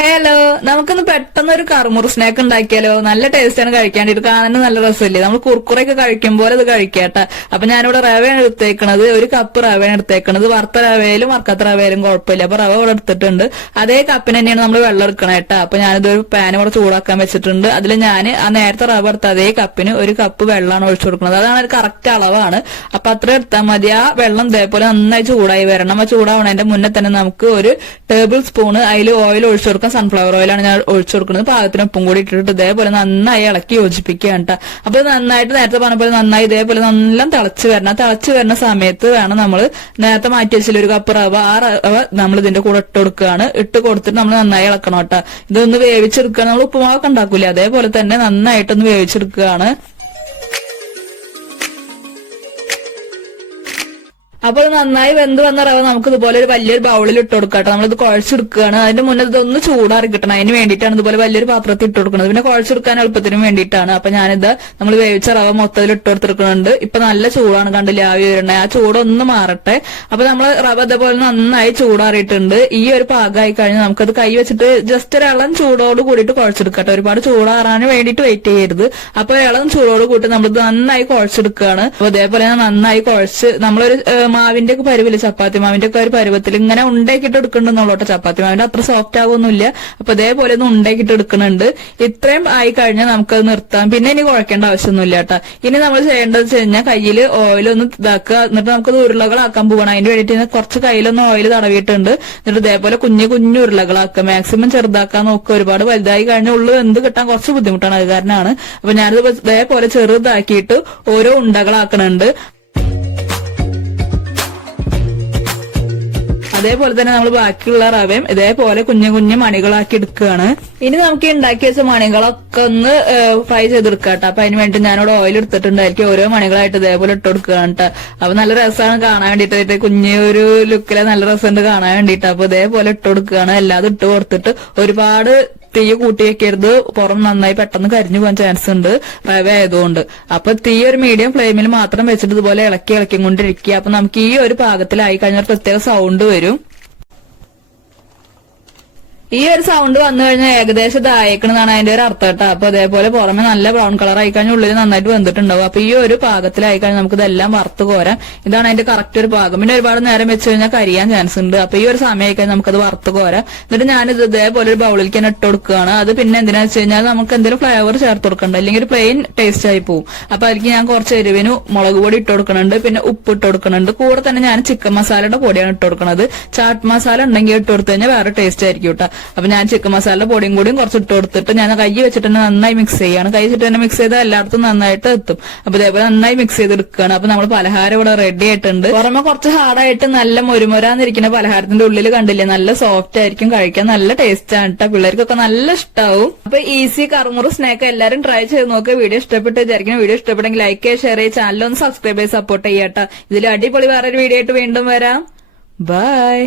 Hello നമുക്കൊന്ന് പെട്ടെന്ന് ഒരു കറുമുറു സ്നാക്ക് ഉണ്ടാക്കിയാലോ? നല്ല ടേസ്റ്റ് ആണ് കഴിക്കാൻ ഇത് കാണാൻ നല്ല രസമില്ലേ? നമ്മൾ കുർക്കുറയൊക്കെ കഴിക്കും പോലെ അത് കഴിക്കാട്ട. അപ്പൊ ഞാനിവിടെ റവയാണ് എടുത്തേക്കണത്. ഒരു കപ്പ് റവയാണ് എടുത്തേക്കണത്. വറുത്ത റവയിലും വറുക്കാത്ത റവയിലും കുഴപ്പമില്ല. അപ്പൊ റവ ഇവിടെ എടുത്തിട്ടുണ്ട്. അതേ കപ്പിന് തന്നെയാണ് നമ്മൾ വെള്ളം എടുക്കണം കേട്ടോ അപ്പൊ ഞാനിത് ഒരു പാൻ ഇവിടെ ചൂടാക്കാൻ വെച്ചിട്ടുണ്ട്. അതിൽ ഞാൻ ആ നേരത്തെ റവ എടുത്ത അതേ കപ്പിന് ഒരു കപ്പ് വെള്ളമാണ് ഒഴിച്ചു കൊടുക്കുന്നത്. അതാണ് ഒരു കറക്റ്റ് അളവാണ്. അപ്പൊ അത്ര എടുത്താൽ മതി. ആ വെള്ളം ഇതേപോലെ നന്നായി ചൂടായി വരണം. ആ ചൂടാവണതിന്റെ മുന്നേ തന്നെ നമുക്ക് ഒരു ടേബിൾ സ്പൂണ് അതിൽ ഓയിൽ ഒഴിച്ചു കൊടുക്കാം. സൺഫ്ലവർ ഓയിലാണ് ഞാൻ ഒഴിച്ചു കൊടുക്കുന്നത്. പാകത്തിന് ഉപ്പും കൂടി ഇട്ടിട്ട് ഇതേപോലെ നന്നായി ഇളക്കി യോജിപ്പിക്കുകയാണ് കേട്ടോ അപ്പൊ നന്നായിട്ട് നേരത്തെ പറഞ്ഞ പോലെ നന്നായി ഇതേപോലെ നല്ല തിളച്ച് വരണം. തിളച്ച് വരുന്ന സമയത്ത് വേണം നമ്മൾ നേരത്തെ മാറ്റി വെച്ചാൽ ഒരു കപ്പ് റവ ആ റവ നമ്മൾ ഇതിന്റെ കൂടെ ഇട്ട് കൊടുക്കുകയാണ്. ഇട്ട് കൊടുത്തിട്ട് നമ്മൾ നന്നായി ഇളക്കണം കേട്ടോ ഇതൊന്ന് വേവിച്ചെടുക്കുക നമ്മൾ ഉപ്പുമാവൊക്കെ ഉണ്ടാക്കൂലേ? അതേപോലെ തന്നെ നന്നായിട്ടൊന്ന് വേവിച്ചെടുക്കുകയാണ്. അപ്പോൾ ഇത് നന്നായി വെന്ത് വന്ന റവ നമുക്ക് ഇതുപോലെ ഒരു വലിയൊരു ബൗളിൽ ഇട്ട് കൊടുക്കാം നമ്മളിത് കുഴച്ചെടുക്കുകയാണ് അതിന്റെ മുന്നേ ഇതൊന്ന് ചൂടാറി കിട്ടണം. അതിന് വേണ്ടിയിട്ടാണ് ഇതുപോലെ വലിയൊരു പാത്രത്തിൽ ഇട്ട് കൊടുക്കുന്നത്. പിന്നെ കുഴച്ചെടുക്കാൻ എളുപ്പത്തിനും വേണ്ടിയിട്ടാണ്. അപ്പൊ ഞാനിത് നമ്മൾ വേവിച്ച റവ മൊത്തത്തിൽ ഇട്ട് കൊടുത്തിരിക്കുന്നുണ്ട്. ഇപ്പൊ നല്ല ചൂടാണ് കണ്ടില്ലേ ആവി വരണേ ആ ചൂടൊന്ന് മാറട്ടെ. അപ്പൊ നമ്മൾ റവ ഇതേപോലെ നന്നായി ചൂടാറിയിട്ടുണ്ട്. ഈ ഒരു പാകമായി കഴിഞ്ഞാൽ നമുക്കത് കൈ വെച്ചിട്ട് ജസ്റ്റ് ഒരു ഇളം ചൂടോട് കൂടിയിട്ട് കുഴച്ചെടുക്കട്ടെ ഒരുപാട് ചൂടാറാൻ വേണ്ടിയിട്ട് വെയിറ്റ് ചെയ്യരുത്. അപ്പൊ ഇളം ചൂടോട് കൂട്ടി നമ്മൾ നന്നായി കുഴച്ചെടുക്കുകയാണ് അപ്പൊ ഇതേപോലെ നന്നായി കുഴച്ച് നമ്മളൊരു മാവിന്റെ ഒക്കെ പരുവിൽ ചപ്പാത്തി മാവിന്റെ ഒക്കെ ഒരു പരുവത്തിൽ ഇങ്ങനെ ഉണ്ടാക്കിയിട്ട് എടുക്കണ്ടെന്നുള്ളൂട്ടോ. ചപ്പാത്തി മാവിന്റെ അത്ര സോഫ്റ്റ് ആകുമൊന്നുമില്ല അപ്പൊ അതേപോലെ ഒന്ന് ഉണ്ടാക്കിയിട്ട് എടുക്കുന്നുണ്ട് ഇത്രയും ആയി കഴിഞ്ഞാൽ നമുക്കത് നിർത്താം. പിന്നെ ഇനി കുഴക്കേണ്ട ആവശ്യമൊന്നുമില്ല കേട്ടോ ഇനി നമ്മൾ ചെയ്യേണ്ടത് വെച്ച് കഴിഞ്ഞാൽ കയ്യിൽ ഓയിൽ ഒന്ന് ഇതാക്കുക. എന്നിട്ട് നമുക്കത് ഉരുളകളാക്കാൻ പോകണം അതിന് വേണ്ടിയിട്ട് കുറച്ച് കയ്യിലൊന്ന് ഓയിൽ തടവിയിട്ടുണ്ട്. എന്നിട്ട് ഇതേപോലെ കുഞ്ഞു കുഞ്ഞു ഉരുളകളാക്കുക. മാക്സിമം ചെറുതാക്കാൻ നോക്കുക. ഒരുപാട് വലുതായി കഴിഞ്ഞാൽ ഉള്ളു എന്ത് കിട്ടാൻ കുറച്ച് ബുദ്ധിമുട്ടാണ്. അത് കാരണമാണ്. അപ്പൊ ഞാനിത് ഇതേപോലെ ചെറുതാക്കിയിട്ട് ഓരോ ഉണ്ടകളാക്കണുണ്ട്. അതേപോലെ തന്നെ നമ്മൾ ബാക്കിയുള്ള റവയും ഇതേപോലെ കുഞ്ഞു കുഞ്ഞു മണികളാക്കി എടുക്കുകയാണ്. ഇനി നമുക്ക് ഉണ്ടാക്കി വെച്ച മണികളൊക്കെ ഒന്ന് ഫ്രൈ ചെയ്തെടുക്കാം കേട്ടോ. അപ്പൊ അതിന് വേണ്ടി ഞാനിവിടെ ഓയിൽ എടുത്തിട്ടുണ്ടായിരിക്കും. ഓരോ മണികളായിട്ട് ഇതേപോലെ ഇട്ട് കൊടുക്കുകയാണ് കേട്ടോ. അപ്പൊ നല്ല രസമാണ് കാണാൻ വേണ്ടിയിട്ട്. കുഞ്ഞു ഒരു ലുക്കിലെ നല്ല രസമുണ്ട് കാണാൻ വേണ്ടിയിട്ട്. അപ്പൊ ഇതേപോലെ ഇട്ട് കൊടുക്കുകയാണ്. എല്ലാതും ഇട്ട് കൊടുത്തിട്ട് ഒരുപാട് തീ കൂട്ടി വെക്കരുത് പുറം നന്നായി പെട്ടെന്ന് കരിഞ്ഞു പോകാൻ ചാൻസ് ഉണ്ട്. റവ ആയതുകൊണ്ട് അപ്പൊ തീ ഒരു മീഡിയം ഫ്ലെയിമിൽ മാത്രം വെച്ചിട്ട് ഇതുപോലെ ഇളക്കി ഇളക്കി കൊണ്ടിരിക്കുക. അപ്പൊ നമുക്ക് ഈ ഒരു പാകത്തിലായി കഴിഞ്ഞാൽ പ്രത്യേക സൗണ്ട് വരും. ഈ ഒരു സൗണ്ട് വന്നു കഴിഞ്ഞാൽ ഏകദേശം ഇതായേക്കണെന്നാണ് അതിന്റെ ഒരു അർത്ഥം കേട്ടോ. അപ്പൊ അതേപോലെ പുറമെ നല്ല ബ്രൗൺ കളർ ആയി കഴിഞ്ഞാൽ ഉള്ളിൽ നന്നായിട്ട് വെന്തിട്ടുണ്ടാവും. അപ്പൊ ഈ ഒരു പാകത്തിലായി കഴിഞ്ഞാൽ നമുക്ക് ഇതെല്ലാം വറുത്ത് കോരാം. ഇതാണ് അതിന്റെ കറക്റ്റ് ഒരു പാകം. പിന്നെ ഒരുപാട് നേരം വെച്ച് കഴിഞ്ഞാൽ കരിയാൻ ചാൻസ് ഉണ്ട്. അപ്പൊ ഈ ഒരു സമയം കഴിഞ്ഞാൽ നമുക്കത് വറുത്ത് കോരാം. എന്നിട്ട് ഞാനിത് ഇതേപോലെ ഒരു ബൗളിലേക്ക് തന്നെ ഇട്ട് കൊടുക്കുകയാണ്. അത് പിന്നെ എന്തിനാ വെച്ച് കഴിഞ്ഞാൽ നമുക്ക് എന്തെങ്കിലും ഫ്ലേവർ ചേർത്ത് കൊടുക്കണ്ട. അല്ലെങ്കിൽ ഒരു പ്ലെയിൻ ടേസ്റ്റ് ആയി പോകും അപ്പൊ അതിലേക്ക് ഞാൻ കുറച്ച് എരിവിന് മുളക് പൊടി ഇട്ട് കൊടുക്കുന്നുണ്ട് പിന്നെ ഉപ്പ് ഇട്ട് കൊടുക്കുന്നുണ്ട് കൂടെ തന്നെ ഞാൻ ചിക്കൻ മസാലയുടെ പൊടിയാണ് ഇട്ട് കൊടുക്കുന്നത് ചാട്ട് മസാല ഉണ്ടെങ്കിൽ ഇട്ട് കൊടുത്തു കഴിഞ്ഞാൽ വേറെ ടേസ്റ്റ് ആയിരിക്കും കേട്ടോ. അപ്പൊ ഞാൻ ചിക്കൻ മസാലയുടെ പൊടിയും കൂടിയും കുറച്ച് ഇട്ട് കൊടുത്തിട്ട് ഞാൻ കൈ വെച്ചിട്ട് തന്നെ നന്നായി മിക്സ് ചെയ്യാണ്. കൈ വെച്ചിട്ട് തന്നെ മിക്സ് ചെയ്ത് എല്ലായിടത്തും നന്നായിട്ട് എത്തും. അപ്പൊ ഇതേപോലെ നന്നായി മിക്സ് ചെയ്തെടുക്കുകയാണ് അപ്പൊ നമ്മൾ പലഹാരം ഇവിടെ റെഡി ആയിട്ടുണ്ട്. പുറമെ കുറച്ച് ഹാർഡായിട്ട് നല്ല മുരുമുരാന്നിരിക്കുന്ന പലഹാരത്തിന്റെ ഉള്ളിൽ കണ്ടില്ലേ? നല്ല സോഫ്റ്റ് ആയിരിക്കും കഴിക്കാൻ നല്ല ടേസ്റ്റ് ആണ് കേട്ടോ പിള്ളേർക്കൊക്കെ നല്ല ഇഷ്ടാവും. അപ്പൊ ഈസി കറുമുറു സ്നാക്ക് എല്ലാവരും ട്രൈ ചെയ്ത് നോക്കുക വീഡിയോ ഇഷ്ടപ്പെട്ട് വിചാരിക്കുന്നു. വീഡിയോ ഇഷ്ടപ്പെട്ടെങ്കിൽ ലൈക്ക് ചെയ്യുക ഷെയർ ചെയ്യുക. ചാനൽ ഒന്ന് സബ്സ്ക്രൈബ് ചെയ്ത് സപ്പോർട്ട് ചെയ്യാട്ടോ ഇതിൽ അടിപൊളി വേറൊരു വീഡിയോ ആയിട്ട് വീണ്ടും വരാം. ബൈ